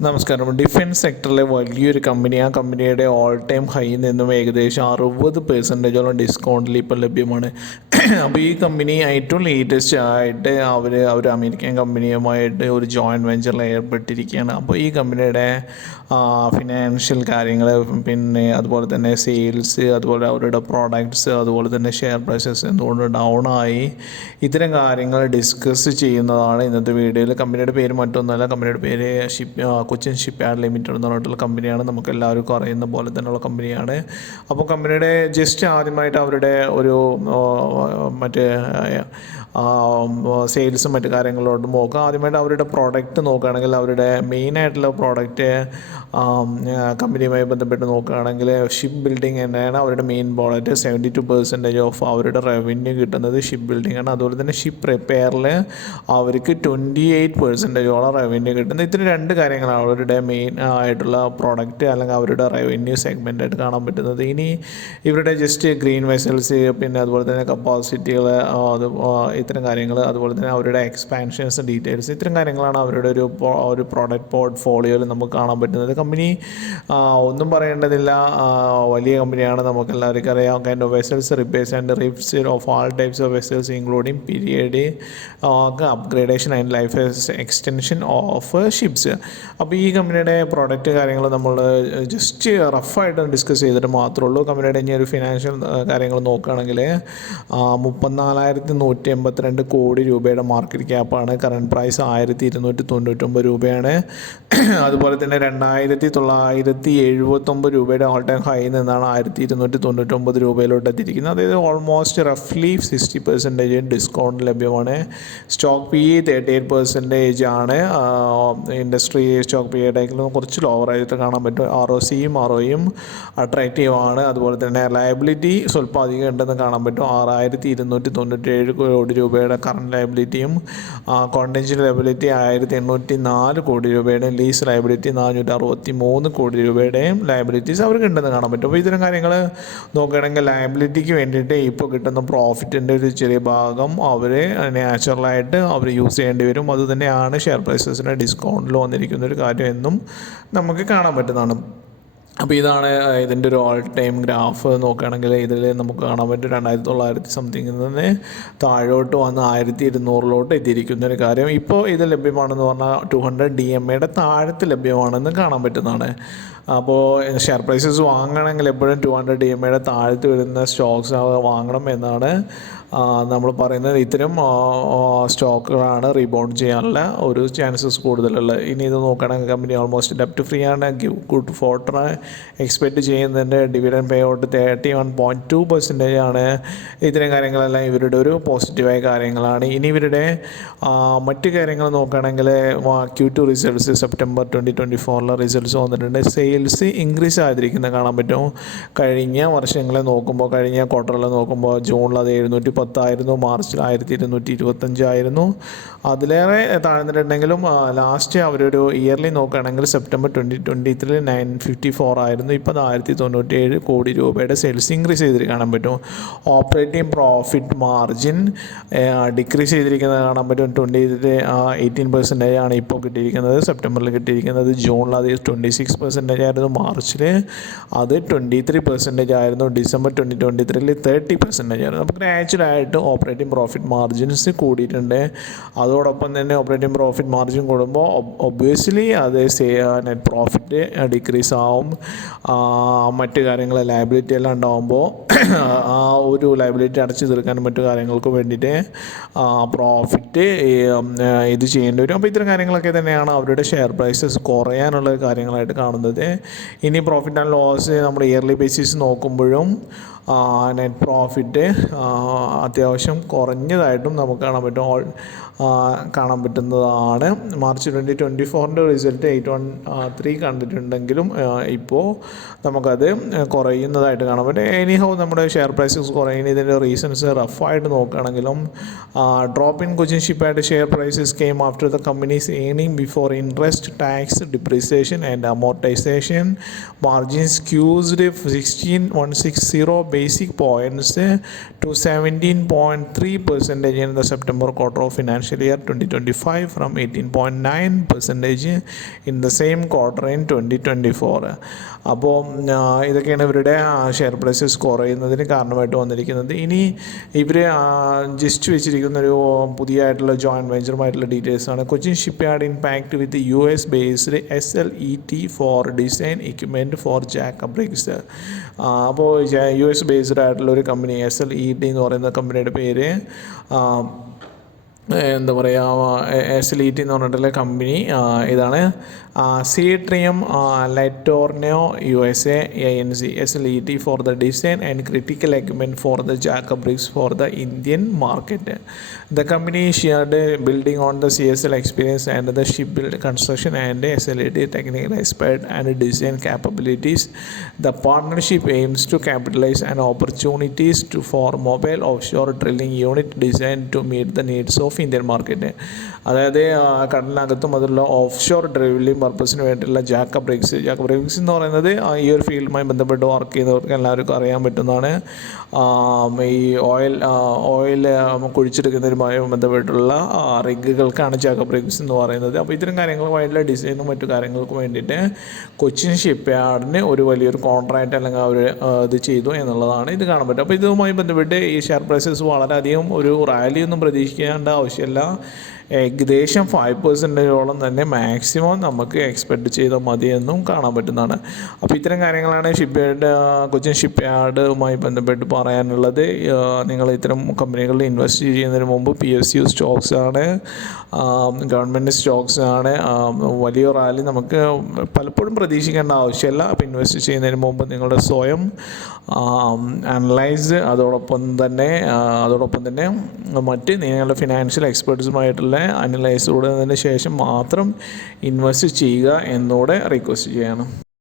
നമസ്കാരം. ഡിഫൻസ് സെക്ടറിലെ വലിയൊരു കമ്പനി, ആ കമ്പനിയുടെ ഓൾ ടൈം ഹൈയിൽ നിന്നും ഏകദേശം 60% ഡിസ്കൗണ്ടിൽ ഇപ്പോൾ ലഭ്യമാണ്. അപ്പോൾ ഈ കമ്പനി ഏറ്റവും ലേറ്റസ്റ്റ് ആയിട്ട് അവർ അമേരിക്കൻ കമ്പനിയുമായിട്ട് ഒരു ജോയിൻറ്റ് വെഞ്ചറിൽ ഏർപ്പെട്ടിരിക്കുകയാണ്. അപ്പോൾ ഈ കമ്പനിയുടെ ഫിനാൻഷ്യൽ കാര്യങ്ങൾ, പിന്നെ അതുപോലെ തന്നെ സെയിൽസ്, അതുപോലെ അവരുടെ പ്രോഡക്ട്സ്, അതുപോലെ തന്നെ ഷെയർ പ്രൈസസ് എന്തുകൊണ്ട് ഡൗൺ ആയി, ഇത്തരം കാര്യങ്ങൾ ഡിസ്കസ് ചെയ്യുന്നതാണ് ഇന്നത്തെ വീഡിയോയിൽ. കമ്പനിയുടെ പേര് മറ്റൊന്നുമല്ല, കമ്പനിയുടെ പേര് കൊച്ചിൻ ഷിപ്പ് യാർഡ് ലിമിറ്റഡ് എന്ന് പറഞ്ഞിട്ടുള്ള കമ്പനിയാണ്. നമുക്ക് എല്ലാവർക്കും അറിയുന്ന പോലെ തന്നെയുള്ള കമ്പനിയാണ്. അപ്പോൾ കമ്പനിയുടെ ജസ്റ്റ് ആദ്യമായിട്ട് അവരുടെ ഒരു മറ്റേ സെയിൽസും മറ്റു കാര്യങ്ങളോട്ടും നോക്കുക. ആദ്യമായിട്ട് അവരുടെ പ്രോഡക്റ്റ് നോക്കുകയാണെങ്കിൽ, അവരുടെ മെയിനായിട്ടുള്ള പ്രോഡക്റ്റ് കമ്പനിയുമായി ബന്ധപ്പെട്ട് നോക്കുകയാണെങ്കിൽ ഷിപ്പ് ബിൽഡിംഗ് തന്നെയാണ് അവരുടെ മെയിൻ പ്രോഡക്റ്റ്. 72% ഓഫ് അവരുടെ റവന്യൂ കിട്ടുന്നത് ഷിപ്പ് ബിൽഡിംഗ് ആണ്. അതുപോലെ തന്നെ ഷിപ്പ് റിപ്പയറിൽ അവർക്ക് 28% റവന്യൂ കിട്ടുന്നത്. ഇത്ര രണ്ട് കാര്യങ്ങളാണ് അവരുടെ മെയിൻ ആയിട്ടുള്ള പ്രോഡക്റ്റ് അല്ലെങ്കിൽ അവരുടെ റവന്യൂ സെഗ്മെൻ്റായിട്ട് കാണാൻ പറ്റുന്നത്. ഇനി ഇവരുടെ ജസ്റ്റ് ഗ്രീൻ വെസൽസ്, പിന്നെ അതുപോലെ തന്നെ കപ്പാസിറ്റികൾ, അത് ഇത്തരം കാര്യങ്ങൾ, അതുപോലെ തന്നെ അവരുടെ എക്സ്പാൻഷൻസ് ഡീറ്റെയിൽസ്, ഇത്തരം കാര്യങ്ങളാണ് അവരുടെ ഒരു പ്രോഡക്റ്റ് പോർട്ട്ഫോളിയോയിൽ നമുക്ക് കാണാൻ പറ്റുന്നത്. കമ്പനി ഒന്നും പറയേണ്ടതില്ല, വലിയ കമ്പനിയാണ്, നമുക്ക് എല്ലാവർക്കും അറിയാം. Kind of vessels repairs and ribs of all types of vessels including period upgradation and life extension of ships. അപ്പോൾ ഈ കമ്പനിയുടെ പ്രോഡക്റ്റ് കാര്യങ്ങൾ നമ്മൾ ജസ്റ്റ് റഫായിട്ട് ഡിസ്കസ് ചെയ്തിട്ട് മാത്രമേ ഉള്ളൂ. കമ്പനിയുടെ ഇനി ഒരു ഫിനാൻഷ്യൽ കാര്യങ്ങൾ നോക്കുകയാണെങ്കിൽ 34,182 കോടി രൂപയുടെ മാർക്കറ്റ് ക്യാപ്പാണ്. കറണ്ട് പ്രൈസ് 1,299 രൂപയാണ്. അതുപോലെ തന്നെ 2,979 രൂപയുടെ ഓൾ ടൈം ഹൈ നിന്നാണ് 1,299 രൂപയിലോട്ട് എത്തിയിരിക്കുന്നത്. അതായത് ഓൾമോസ്റ്റ് റഫ്ലി 60% ഡിസ്കൗണ്ട് ലഭ്യമാണ്. സ്റ്റോക്ക് PE 38% ആണ്. ഇൻഡസ്ട്രി സ്റ്റോക്ക് PEയേക്കാളും കുറച്ച് ലോവറായിട്ട് കാണാൻ പറ്റും. ROCയും ROEയും അട്രാക്റ്റീവ് ആണ്. അതുപോലെ തന്നെ ലയബിലിറ്റി സ്വല്പം അധികം ഉണ്ടെന്ന് കാണാൻ പറ്റും. 6,297 കോടി രൂപയുടെ കറണ്ട് ലയബിലിറ്റിയും കോണ്ടിൻജന്റ് ലയബിലിറ്റി 1,804 കോടി രൂപയുടെ, ലീസ് ലയബിലിറ്റി 463 കോടി രൂപയുടെയും ലയബിലിറ്റീസ് അവർക്ക് ഉണ്ടെന്ന് കാണാൻ പറ്റും. അപ്പോൾ ഇത്തരം കാര്യങ്ങൾ നോക്കുകയാണെങ്കിൽ ലയബിലിറ്റിക്ക് വേണ്ടിയിട്ട് ഇപ്പോൾ കിട്ടുന്ന പ്രോഫിറ്റിൻ്റെ ഒരു ചെറിയ ഭാഗം അവർ നാച്ചുറലായിട്ട് അവർ യൂസ് ചെയ്യേണ്ടി വരും. അതുതന്നെയാണ് ഷെയർ പ്രൈസസിന് ഡിസ്കൗണ്ടിൽ വന്നിരിക്കുന്ന ഒരു കാര്യം എന്നും നമുക്ക് കാണാൻ പറ്റുന്നതാണ്. അപ്പോൾ ഇതാണ് ഇതിൻ്റെ ഒരു ഓൾ ടൈം ഗ്രാഫ്. നോക്കുകയാണെങ്കിൽ ഇതിൽ നമുക്ക് കാണാൻ പറ്റും 2,900 സംതിങ്ങിൽ നിന്ന് താഴോട്ട് വന്ന് 1,200 എത്തിയിരിക്കുന്ന ഒരു കാര്യം. ഇപ്പോൾ ഇത് ലഭ്യമാണെന്ന് പറഞ്ഞാൽ 200 DMAയുടെ താഴത്ത് ലഭ്യമാണെന്ന് കാണാൻ പറ്റുന്നതാണ്. അപ്പോൾ ഷെയർ പ്രൈസസ് വാങ്ങണമെങ്കിൽ എപ്പോഴും 200 DMAയുടെ താഴത്ത് വരുന്ന സ്റ്റോക്സ് വാങ്ങണം എന്നാണ് നമ്മൾ പറയുന്നത്. ഇത്തരം സ്റ്റോക്കുകളാണ് റീബൗണ്ട് ചെയ്യാനുള്ള ഒരു ചാൻസസ് കൂടുതലുള്ളത്. ഇനി ഇത് നോക്കുകയാണെങ്കിൽ കമ്പനി ഓൾമോസ്റ്റ് ഡെപ്റ്റ് ഫ്രീ ആണ്. ഗുഡ് ഫോർട്ടർ എക്സ്പെക്റ്റ് ചെയ്യുന്നതിൻ്റെ ഡിവിഡൻഡ് പേ ഔട്ട് 31.2% ആണ്. ഇത്തരം കാര്യങ്ങളെല്ലാം ഇവരുടെ ഒരു പോസിറ്റീവായ കാര്യങ്ങളാണ്. ഇനി ഇവരുടെ മറ്റു കാര്യങ്ങൾ നോക്കുകയാണെങ്കിൽ Q2 റിസൾട്ട്സ് സെപ്റ്റംബർ 2024 റിസൾട്ട്സ് വന്നിട്ടുണ്ട്. സെയിൽസ് ഇൻക്രീസ് ആയിരിക്കുന്നത് കാണാൻ പറ്റും. കഴിഞ്ഞ വർഷങ്ങളെ നോക്കുമ്പോൾ, കഴിഞ്ഞ ക്വാർട്ടറിൽ നോക്കുമ്പോൾ ജൂണിൽ അത് 710 മാർച്ചിൽ 1,225 ആയിരുന്നു. അതിലേറെ താഴ്ന്നിട്ടുണ്ടെങ്കിലും ലാസ്റ്റ് അവരൊരു ഇയർലി നോക്കുകയാണെങ്കിൽ സെപ്റ്റംബർ 2023 954 ആയിരുന്നു. ഇപ്പോൾ 1,097 കോടി രൂപയുടെ സെയിൽസ് ഇൻക്രീസ് ചെയ്തിട്ട് കാണാൻ പറ്റും. ഓപ്പറേറ്റിംഗ് പ്രോഫിറ്റ് മാർജിൻ ഡിക്രീസ് ചെയ്തിരിക്കുന്നത് കാണാൻ പറ്റും. 18% ആണ് ഇപ്പോൾ കിട്ടിയിരിക്കുന്നത്, സെപ്റ്റംബറിൽ കിട്ടിയിരിക്കുന്നത്. ജൂണിൽ അത് 26% ആയിരുന്നു, മാർച്ചിൽ അത് 23% ആയിരുന്നു, ഡിസംബർ 2023 30% ആയിരുന്നു. അപ്പോൾ ഗ്രാജുവലായിട്ട് ഓപ്പറേറ്റിംഗ് പ്രോഫിറ്റ് മാർജിൻസ് കൂടിയിട്ടുണ്ട്. അതോടൊപ്പം തന്നെ ഓപ്പറേറ്റിംഗ് പ്രോഫിറ്റ് മാർജിൻ കൂടുമ്പോൾ ഒബ്വിയസ്ലി അത് നെറ്റ് പ്രോഫിറ്റ് ഡിക്രീസ് ആവും. മറ്റു കാര്യങ്ങൾ ലയബിലിറ്റി എല്ലാം ഉണ്ടാകുമ്പോൾ ആ ഒരു ലയബിലിറ്റി അടച്ചു തീർക്കാനും മറ്റു കാര്യങ്ങൾക്ക് വേണ്ടിയിട്ട് പ്രോഫിറ്റ് ഇത് ചെയ്യേണ്ടി വരും. അപ്പോൾ ഇത്തരം കാര്യങ്ങളൊക്കെ തന്നെയാണ് അവരുടെ ഷെയർ പ്രൈസസ് കുറയാനുള്ള കാര്യങ്ങളായിട്ട് കാണുന്നത്. ഇനി പ്രോഫിറ്റ് ആൻഡ് ലോസ് നമ്മൾ ഇയർലി ബേസിസ് നോക്കുമ്പോഴും നെറ്റ് പ്രോഫിറ്റ് അത്യാവശ്യം കുറഞ്ഞതായിട്ടും നമുക്ക് കാണാൻ പറ്റുന്നതാണ്. മാർച്ച് 2024 റിസൾട്ട് 813 കണ്ടിട്ടുണ്ടെങ്കിലും ഇപ്പോൾ നമുക്കത് കുറയുന്നതായിട്ട് കാണാൻ പറ്റും. എനിഹൗ നമ്മൾ നമ്മുടെ ഷെയർ പ്രൈസസ് കുറയുന്നത് ഇതിൻ്റെ റീസൺസ് റഫായിട്ട് നോക്കുകയാണെങ്കിലും drop in Cochin shipyard share prices came after the companies earning before interest tax depreciation and amortization. Margins squeezed 160 basic points to 17.3% in the September quarter of financial year 2025 from 18.9% in the same quarter in 2024. അപ്പോൾ ഇതൊക്കെയാണ് ഇവരുടെ share prices കുറയുന്നതിന് കാരണമായിട്ട് വന്നിരിക്കുന്നത്. ഇനി ഇവർ just വെച്ചിരിക്കുന്നൊരു പുതിയതായിട്ടുള്ള joint വെഞ്ചറുമായിട്ടുള്ള ഡീറ്റെയിൽസാണ്. Cochin shipyard impact with US based SLET four design equipment for Jacob rigs. അപ്പോൾ US based ആയിട്ടുള്ള ഒരു കമ്പനി SLET എന്ന് പറയുന്ന കമ്പനിയുടെ പേര് എന്താ പറയുക, SLET എന്ന് പറഞ്ഞിട്ടുള്ള കമ്പനി ഇതാണ്. സീട്രിയം ലൈറ്റോർനോ USA ANZ SLET for the design and critical equipment for the Jacob rigs for the Indian market. The company shared building on the CSL experience and the ship build construction and SLET technical expert and design capabilities. The partnership aims to capitalize on opportunities for mobile offshore drilling unit designed to meet the needs of Indian market. അതായത് കടലിനകത്തും അതുള്ള of shore drilling പർപ്പസിന് വേണ്ടിയിട്ടുള്ള Jacob rigs എന്ന് പറയുന്നത് ഈ ഒരു ഫീൽഡുമായി ബന്ധപ്പെട്ട് work ചെയ്യുന്നവർക്ക് എല്ലാവർക്കും അറിയാൻ പറ്റുന്നതാണ്. ഈ ഓയിൽ കുഴിച്ചെടുക്കുന്നതുമായി ബന്ധപ്പെട്ടുള്ള റിഗുകൾക്കാണ് ജാക്കബ് റിഗ്സ് എന്ന് പറയുന്നത്. അപ്പോൾ ഇത്തരം കാര്യങ്ങളുമായിട്ടുള്ള ഡിസൈനും മറ്റു കാര്യങ്ങൾക്കും വേണ്ടിയിട്ട് കൊച്ചിൻ ഷിപ്പ്യാർഡിന് ഒരു വലിയൊരു കോൺട്രാക്റ്റ് അല്ലെങ്കിൽ അവർ ഇത് ചെയ്തു എന്നുള്ളതാണ് ഇത് കാണാൻ പറ്റും. അപ്പോൾ ഇതുമായി ബന്ധപ്പെട്ട് ഈ ഷെയർ പ്രൈസസ് വളരെയധികം ഒരു റാലിയൊന്നും പ്രതീക്ഷിക്കേണ്ട ആവശ്യമില്ല. ഏകദേശം 5% തന്നെ മാക്സിമം നമുക്ക് എക്സ്പെക്റ്റ് ചെയ്താൽ മതിയെന്നും കാണാൻ പറ്റുന്നതാണ്. അപ്പോൾ ഇത്തരം കാര്യങ്ങളാണ് കൊച്ചിൻ ഷിപ്പ്യാർഡുമായി ബന്ധപ്പെട്ട് പറയാനുള്ളത്. നിങ്ങൾ ഇത്തരം കമ്പനികളിൽ ഇൻവെസ്റ്റ് ചെയ്യുന്നതിന് മുമ്പ് PSU സ്റ്റോക്സ് ആണ്, ഗവൺമെൻറ് സ്റ്റോക്സ് ആണ്. വലിയ റാലി നമുക്ക് പലപ്പോഴും പ്രതീക്ഷിക്കേണ്ട ആവശ്യമില്ല. അപ്പോൾ ഇൻവെസ്റ്റ് ചെയ്യുന്നതിന് മുമ്പ് നിങ്ങളുടെ സ്വയം അനലൈസ് അതോടൊപ്പം തന്നെ മറ്റ് നിങ്ങളുടെ ഫിനാൻഷ്യൽ എക്സ്പെർട്സുമായിട്ടുള്ള അനലൈസിലൂടെ ശേഷം മാത്രം ഇൻവെസ്റ്റ് ചെയ്യുക എന്നൂടെ റിക്വസ്റ്റ് ചെയ്യണം.